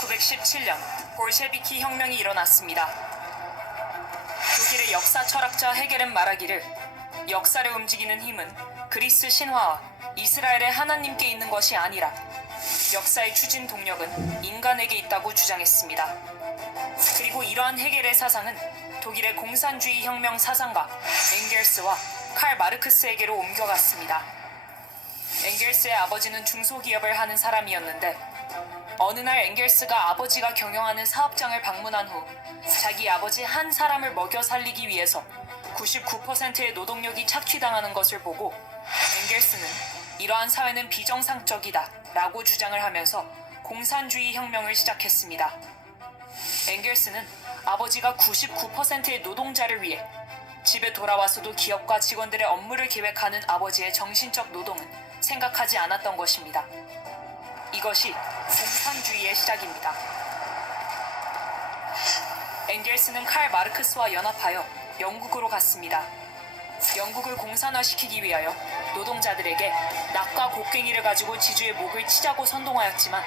1917년 볼셰비키 혁명이 일어났습니다. 독일의 역사 철학자 헤겔은 말하기를 역사를 움직이는 힘은 그리스 신화와 이스라엘의 하나님께 있는 것이 아니라 역사의 추진 동력은 인간에게 있다고 주장했습니다. 그리고 이러한 헤겔의 사상은 독일의 공산주의 혁명 사상가 엥겔스와 칼 마르크스에게로 옮겨갔습니다. 엥겔스의 아버지는 중소기업을 하는 사람이었는데 어느 날 엥겔스가 아버지가 경영하는 사업장을 방문한 후 자기 아버지 한 사람을 먹여 살리기 위해서 99%의 노동력이 착취당하는 것을 보고 엥겔스는 이러한 사회는 비정상적이다 라고 주장을 하면서 공산주의 혁명을 시작했습니다. 엥겔스는 아버지가 99%의 노동자를 위해 집에 돌아와서도 기업과 직원들의 업무를 계획하는 아버지의 정신적 노동은 생각하지 않았던 것입니다. 이것이 공산주의의 시작입니다. 엥겔스는 칼 마르크스와 연합하여 영국으로 갔습니다. 영국을 공산화시키기 위하여 노동자들에게 낙과 곡괭이를 가지고 지주의 목을 치자고 선동하였지만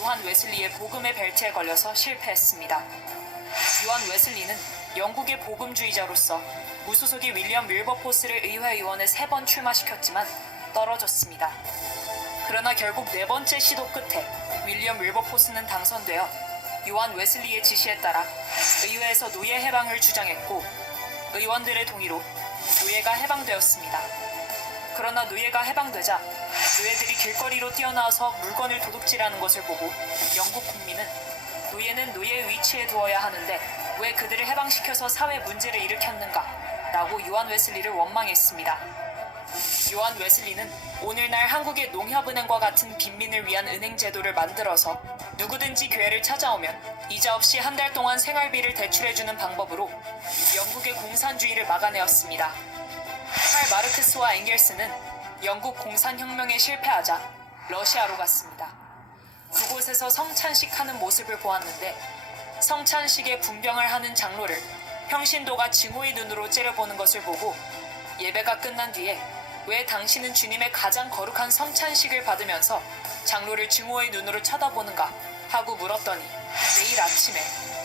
요한 웨슬리의 복음의 벨트에 걸려서 실패했습니다. 요한 웨슬리는 영국의 복음주의자로서 무소속의 윌리엄 윌버포스를 의회의원에 3번 출마시켰지만 떨어졌습니다. 그러나 결국 4번째 시도 끝에 윌리엄 윌버포스는 당선되어 요한 웨슬리의 지시에 따라 의회에서 노예 해방을 주장했고 의원들의 동의로 노예가 해방되었습니다. 그러나 노예가 해방되자 노예들이 길거리로 뛰어나와서 물건을 도둑질하는 것을 보고 영국 국민은 노예는 노예의 위치에 두어야 하는데 왜 그들을 해방시켜서 사회 문제를 일으켰는가 라고 요한 웨슬리를 원망했습니다. 요한 웨슬리는 오늘날 한국의 농협은행과 같은 빈민을 위한 은행 제도를 만들어서 누구든지 교회를 찾아오면 이자 없이 한 달 동안 생활비를 대출해주는 방법으로 영국의 공산주의를 막아내었습니다. 칼 마르크스와 엥겔스는 영국 공산혁명에 실패하자 러시아로 갔습니다. 그곳에서 성찬식 하는 모습을 보았는데 성찬식에 분병을 하는 장로를 평신도가 증오의 눈으로 째려보는 것을 보고 예배가 끝난 뒤에 왜 당신은 주님의 가장 거룩한 성찬식을 받으면서 장로를 증오의 눈으로 쳐다보는가 하고 물었더니 내일 아침에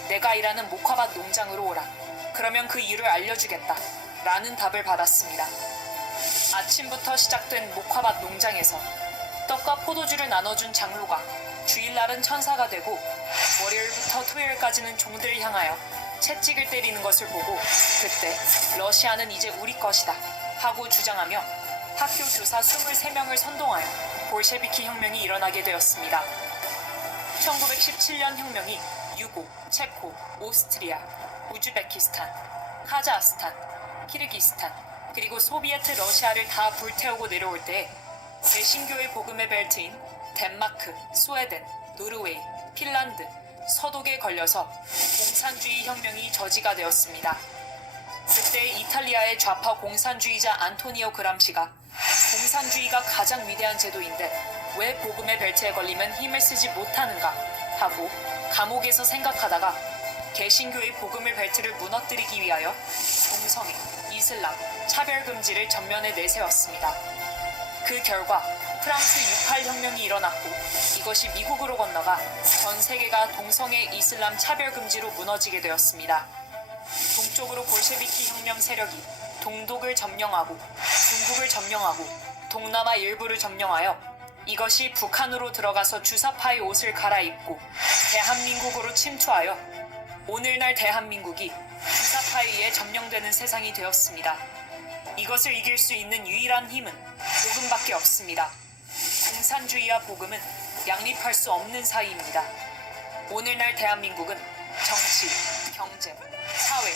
내가 일하는 목화밭 농장으로 오라. 그러면 그 이유를 알려주겠다. 라는 답을 받았습니다. 아침부터 시작된 목화밭 농장에서 떡과 포도주를 나눠준 장로가 주일날은 천사가 되고 월요일부터 토요일까지는 종들을 향하여 채찍을 때리는 것을 보고 그때 러시아는 이제 우리 것이다 하고 주장하며 학교 교사 23명을 선동하여 볼셰비키 혁명이 일어나게 되었습니다. 1917년 혁명이 유고, 체코, 오스트리아, 우즈베키스탄, 카자흐스탄, 키르기스탄, 그리고 소비에트 러시아를 다 불태우고 내려올 때 개신교의 복음의 벨트인 덴마크, 스웨덴, 노르웨이, 핀란드, 서독에 걸려서 공산주의 혁명이 저지가 되었습니다. 그때 이탈리아의 좌파 공산주의자 안토니오 그람시가 공산주의가 가장 위대한 제도인데 왜 복음의 벨트에 걸리면 힘을 쓰지 못하는가 하고 감옥에서 생각하다가 개신교의 복음의 벨트를 무너뜨리기 위하여 동성애, 이슬람, 차별금지를 전면에 내세웠습니다. 그 결과 프랑스 68혁명이 일어났고 이것이 미국으로 건너가 전 세계가 동성애, 이슬람 차별금지로 무너지게 되었습니다. 동쪽으로 볼셰비키 혁명 세력이 동독을 점령하고 중국을 점령하고 동남아 일부를 점령하여 이것이 북한으로 들어가서 주사파의 옷을 갈아입고 대한민국으로 침투하여 오늘날 대한민국이 주사파에 의해 점령되는 세상이 되었습니다. 이것을 이길 수 있는 유일한 힘은 복음밖에 없습니다. 공산주의와 복음은 양립할 수 없는 사이입니다. 오늘날 대한민국은 정치, 경제, 사회,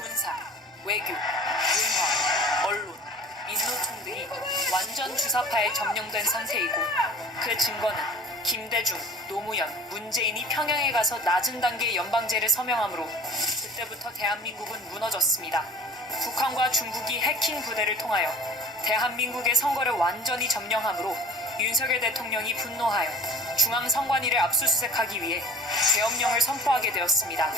군사, 외교, 문화, 언론, 민노총 등이 완전 주사파에 점령된 상태이고 그 증거는 김대중, 노무현, 문재인이 평양에 가서 낮은 단계의 연방제를 서명함으로 그때부터 대한민국은 무너졌습니다. 북한과 중국이 해킹 부대를 통하여 대한민국의 선거를 완전히 점령함으로 윤석열 대통령이 분노하여 중앙선관위를 압수수색하기 위해 계엄령을 선포하게 되었습니다.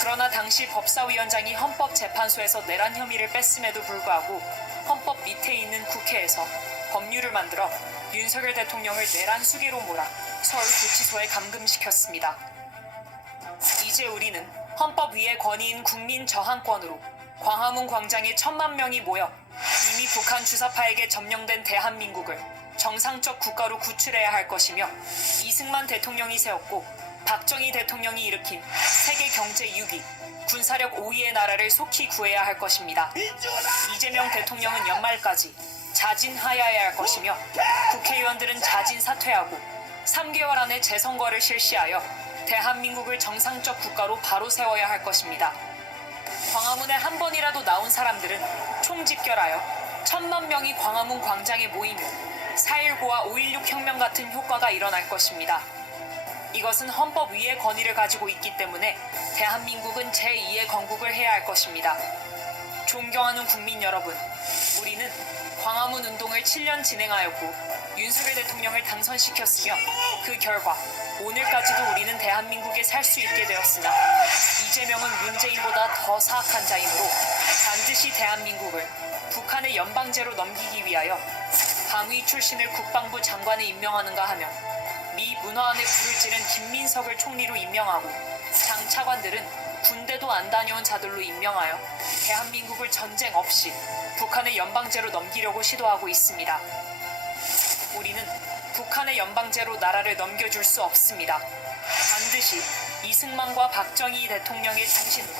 그러나 당시 법사위원장이 헌법재판소에서 내란 혐의를 뺐음에도 불구하고 헌법 밑에 있는 국회에서 법률을 만들어 윤석열 대통령을 내란 수계로 몰아 서울구치소에 감금시켰습니다. 이제 우리는 헌법 위의 권위인 국민 저항권으로 광화문 광장에 1,000만 명이 모여 이미 북한 주사파에게 점령된 대한민국을 정상적 국가로 구출해야 할 것이며, 이승만 대통령이 세웠고 박정희 대통령이 일으킨 세계 경제 6위, 군사력 5위의 나라를 속히 구해야 할 것입니다. 이재명 대통령은 연말까지 자진하야해야 할 것이며, 국회의원들은 자진 사퇴하고 3개월 안에 재선거를 실시하여 대한민국을 정상적 국가로 바로 세워야 할 것입니다. 광화문에 한 번이라도 나온 사람들은 총집결하여 1,000만 명이 광화문 광장에 모이면 4.19와 5.16 혁명 같은 효과가 일어날 것입니다. 이것은 헌법 위의 권위를 가지고 있기 때문에 대한민국은 제2의 건국을 해야 할 것입니다. 존경하는 국민 여러분, 우리는 광화문 운동을 7년 진행하였고 윤석열 대통령을 당선시켰으며, 그 결과 오늘까지도 우리는 대한민국에 살 수 있게 되었으나 이재명은 문재인보다 더 사악한 자이므로 반드시 대한민국을 북한의 연방제로 넘기기 위하여 방위 출신을 국방부 장관에 임명하는가 하면 미 문화안에 불을 지른 김민석을 총리로 임명하고 장 차관들은 군대도 안 다녀온 자들로 임명하여 대한민국을 전쟁 없이 북한의 연방제로 넘기려고 시도하고 있습니다. 우리는 북한의 연방제로 나라를 넘겨줄 수 없습니다. 반드시 이승만과 박정희 대통령의 정신으로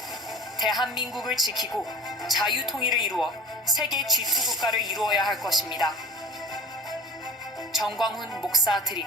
대한민국을 지키고 자유통일을 이루어 세계 G2 국가를 이루어야 할 것입니다. 정광훈 목사 드림.